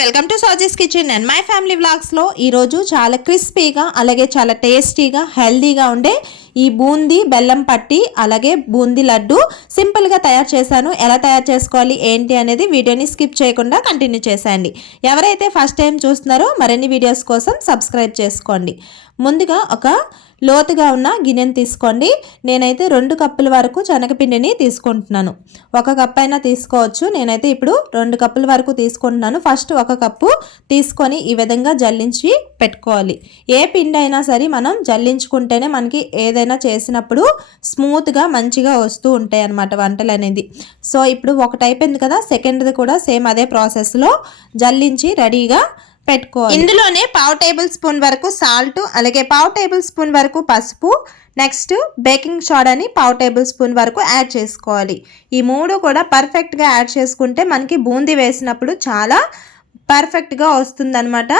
Welcome to Saji's kitchen and my family వ్లాగ్స్లో ఈరోజు చాలా క్రిస్పీగా అలాగే చాలా టేస్టీగా హెల్దీగా ఉండే ఈ బూందీ బెల్లం పట్టి అలాగే బూందీ లడ్డు సింపుల్గా తయారు చేశాను. ఎలా తయారు చేసుకోవాలి ఏంటి అనేది వీడియోని స్కిప్ చేయకుండా కంటిన్యూ చేసేయండి. ఎవరైతే ఫస్ట్ టైం చూస్తున్నారో మరిన్ని వీడియోస్ కోసం సబ్స్క్రైబ్ చేసుకోండి. ముందుగా ఒక లోతుగా ఉన్న గిన్నెని తీసుకోండి. నేనైతే 2 కప్పుల వరకు శనగపిండిని తీసుకుంటున్నాను. 1 కప్ అయినా తీసుకోవచ్చు. నేనైతే ఇప్పుడు 2 కప్పుల వరకు తీసుకుంటున్నాను. ఫస్ట్ 1 కప్పు తీసుకొని ఈ విధంగా జల్లించి పెట్టుకోవాలి. ఏ పిండి అయినా సరే మనం జల్లించుకుంటేనే మనకి ఏదైనా చేసినప్పుడు స్మూత్గా మంచిగా వస్తూ ఉంటాయి అన్నమాట వంటలు అనేది. సో ఇప్పుడు ఒకటి అయిపోయింది కదా, సెకండ్ది కూడా సేమ్ అదే ప్రాసెస్లో జల్లించి రెడీగా పెట్టుకోవాలి. ఇందులోనే 1/2 టేబుల్ స్పూన్ వరకు సాల్ట్ అలాగే 1/2 టేబుల్ స్పూన్ వరకు పసుపు, నెక్స్ట్ బేకింగ్ సోడాని 1/2 టేబుల్ స్పూన్ వరకు యాడ్ చేసుకోవాలి. ఈ 3 కూడా పర్ఫెక్ట్గా యాడ్ చేసుకుంటే మనకి బూందీ వేసినప్పుడు చాలా పర్ఫెక్ట్గా వస్తుందన్నమాట.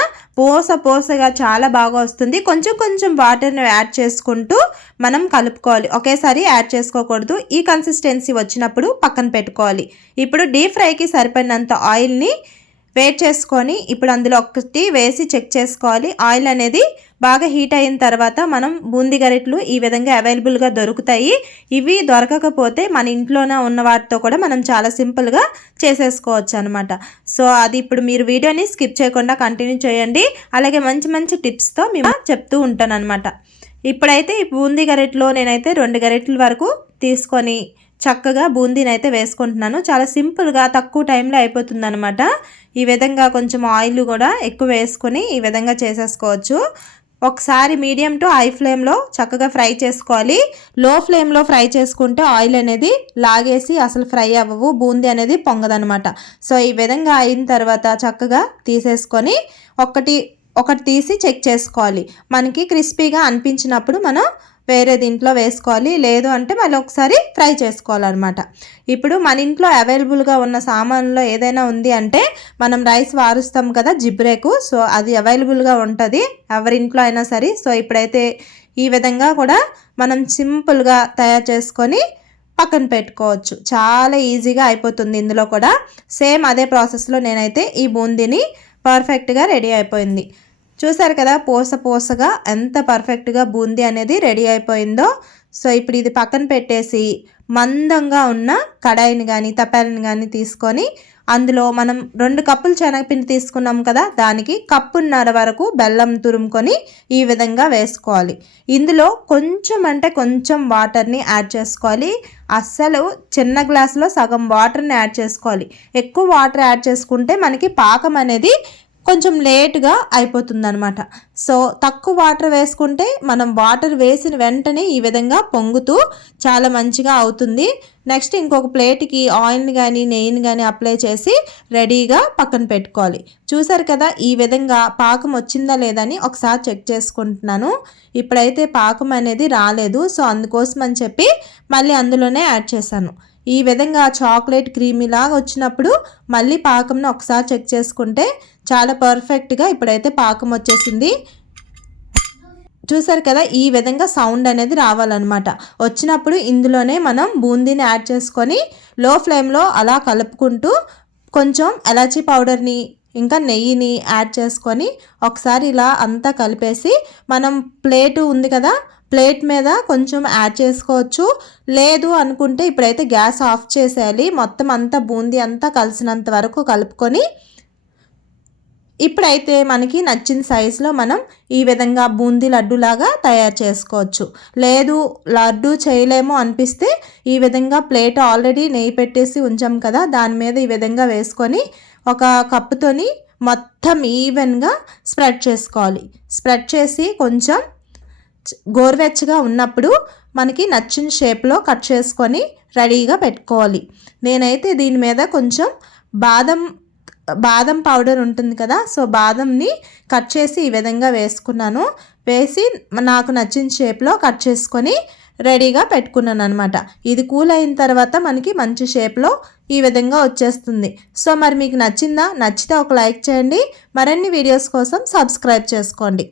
పోసగా చాలా బాగా వస్తుంది. కొంచెం వాటర్ని యాడ్ చేసుకుంటూ మనం కలుపుకోవాలి. ఒకేసారి యాడ్ చేసుకోకూడదు. ఈ కన్సిస్టెన్సీ వచ్చినప్పుడు పక్కన పెట్టుకోవాలి. ఇప్పుడు డీప్ ఫ్రైకి సరిపడినంత ఆయిల్ని వేడి చేసుకొని ఇప్పుడు అందులో ఒకటి వేసి చెక్ చేసుకోవాలి. ఆయిల్ అనేది బాగా హీట్ అయిన తర్వాత మనం బూందీ గరిటెలు ఈ విధంగా అవైలబుల్గా దొరుకుతాయి. ఇవి దొరకకపోతే మన ఇంట్లోనే ఉన్న వాటితో కూడా మనం చాలా సింపుల్గా చేసేసుకోవచ్చు అనమాట. సో అది ఇప్పుడు మీరు వీడియోని స్కిప్ చేయకుండా కంటిన్యూ చేయండి. అలాగే మంచి టిప్స్తో మేము చెప్తూ ఉంటాను అనమాట. ఇప్పుడైతే ఈ బూందీ గరిటెలో నేనైతే 2 గరిటెల వరకు తీసుకొని చక్కగా బూందీని అయితే వేసుకుంటున్నాను. చాలా సింపుల్గా తక్కువ టైంలో అయిపోతుంది అనమాట. ఈ విధంగా కొంచెం ఆయిల్ కూడా ఎక్కువ వేసుకొని ఈ విధంగా చేసేసుకోవచ్చు. ఒకసారి మీడియం టు హై ఫ్లేమ్లో చక్కగా ఫ్రై చేసుకోవాలి. లో ఫ్లేమ్లో ఫ్రై చేసుకుంటే ఆయిల్ అనేది లాగేసి అసలు ఫ్రై అవ్వవు, బూందీ అనేది పొంగదనమాట. సో ఈ విధంగా అయిన తర్వాత చక్కగా తీసేసుకొని ఒకటి తీసి చెక్ చేసుకోవాలి. మనకి క్రిస్పీగా అనిపించినప్పుడు మనం వేరే దీంట్లో వేసుకోవాలి. లేదు అంటే మళ్ళీ ఒకసారి ఫ్రై చేసుకోవాలన్నమాట. ఇప్పుడు మన ఇంట్లో అవైలబుల్గా ఉన్న సామాన్లో ఏదైనా ఉంది అంటే మనం రైస్ వారుస్తాం కదా జిబ్రేకు, సో అది అవైలబుల్గా ఉంటుంది ఎవరింట్లో అయినా సరే. సో ఇప్పుడైతే ఈ విధంగా కూడా మనం సింపుల్గా తయారు చేసుకొని పక్కన పెట్టుకోవచ్చు. చాలా ఈజీగా అయిపోతుంది. ఇందులో కూడా సేమ్ అదే ప్రాసెస్లో నేనైతే ఈ బూందీని పర్ఫెక్ట్గా రెడీ అయిపోయింది. చూసారు కదా పోసగా ఎంత పర్ఫెక్ట్గా బూందీ అనేది రెడీ అయిపోయిందో. సో ఇప్పుడు ఇది పక్కన పెట్టేసి మందంగా ఉన్న కడాయిని కానీ తపాలని కానీ తీసుకొని అందులో మనం 2 కప్పులు శనగపిండి తీసుకున్నాం కదా, దానికి 1.5 కప్పు వరకు బెల్లం తురుముకొని ఈ విధంగా వేసుకోవాలి. ఇందులో కొంచెం వాటర్ని యాడ్ చేసుకోవాలి. అస్సలు చిన్న గ్లాసులో సగం వాటర్ని యాడ్ చేసుకోవాలి. ఎక్కువ వాటర్ యాడ్ చేసుకుంటే మనకి పాకం అనేది కొంచెం లేట్గా అయిపోతుంది అనమాట. సో తక్కువ వాటర్ వేసుకుంటే మనం వాటర్ వేసిన వెంటనే ఈ విధంగా పొంగుతూ చాలా మంచిగా అవుతుంది. నెక్స్ట్ ఇంకొక ప్లేట్కి ఆయిల్ని కానీ నెయ్యిని కానీ అప్లై చేసి రెడీగా పక్కన పెట్టుకోవాలి. చూసారు కదా ఈ విధంగా పాకం వచ్చిందా లేదని ఒకసారి చెక్ చేసుకుంటున్నాను. ఇప్పుడైతే పాకం అనేది రాలేదు. సో అందుకోసం అని చెప్పి మళ్ళీ అందులోనే యాడ్ చేశాను. ఈ విధంగా చాక్లెట్ క్రీమీ లాగా వచ్చినప్పుడు మళ్ళీ పాకంను ఒకసారి చెక్ చేసుకుంటే చాలా పర్ఫెక్ట్గా ఇప్పుడైతే పాకం వచ్చేసింది. చూసారు కదా ఈ విధంగా సౌండ్ అనేది రావాలన్నమాట. వచ్చినప్పుడు ఇందులోనే మనం బూందీని యాడ్ చేసుకొని లో ఫ్లేమ్లో అలా కలుపుకుంటూ కొంచెం ఎలాచీ పౌడర్ని ఇంకా నెయ్యిని యాడ్ చేసుకొని ఒకసారి ఇలా అంతా కలిపేసి మనం ప్లేటు ఉంది కదా ప్లేట్ మీద కొంచెం యాడ్ చేసుకోవచ్చు. లేదు అనుకుంటే ఇప్పుడైతే గ్యాస్ ఆఫ్ చేసేయాలి. మొత్తం అంతా బూందీ అంతా కలిసినంత వరకు కలుపుకొని ఇప్పుడైతే మనకి నచ్చిన సైజులో మనం ఈ విధంగా బూందీ లడ్డులాగా తయారు చేసుకోవచ్చు. లేదు లడ్డు చేయలేము అనిపిస్తే ఈ విధంగా ప్లేట్ ఆల్రెడీ నెయ్యి పెట్టేసి ఉంచాం కదా, దాని మీద ఈ విధంగా వేసుకొని ఒక కప్పుతోని మొత్తం ఈవెన్గా స్ప్రెడ్ చేసుకోవాలి. స్ప్రెడ్ చేసి కొంచెం గోరువెచ్చగా ఉన్నప్పుడు మనకి నచ్చిన షేప్లో కట్ చేసుకొని రెడీగా పెట్టుకోవాలి. నేనైతే దీని మీద కొంచెం బాదం పౌడర్ ఉంటుంది కదా, సో బాదంని కట్ చేసి ఈ విధంగా వేసుకున్నాను. వేసి నాకు నచ్చిన షేప్లో కట్ చేసుకొని రెడీగా పెట్టుకున్నాను అనమాట. ఇది కూల్ అయిన తర్వాత మనకి మంచి షేప్లో ఈ విధంగా వచ్చేస్తుంది. సో మరి మీకు నచ్చిందా? నచ్చితే ఒక లైక్ చేయండి. మరిన్ని వీడియోస్ కోసం సబ్స్క్రైబ్ చేసుకోండి.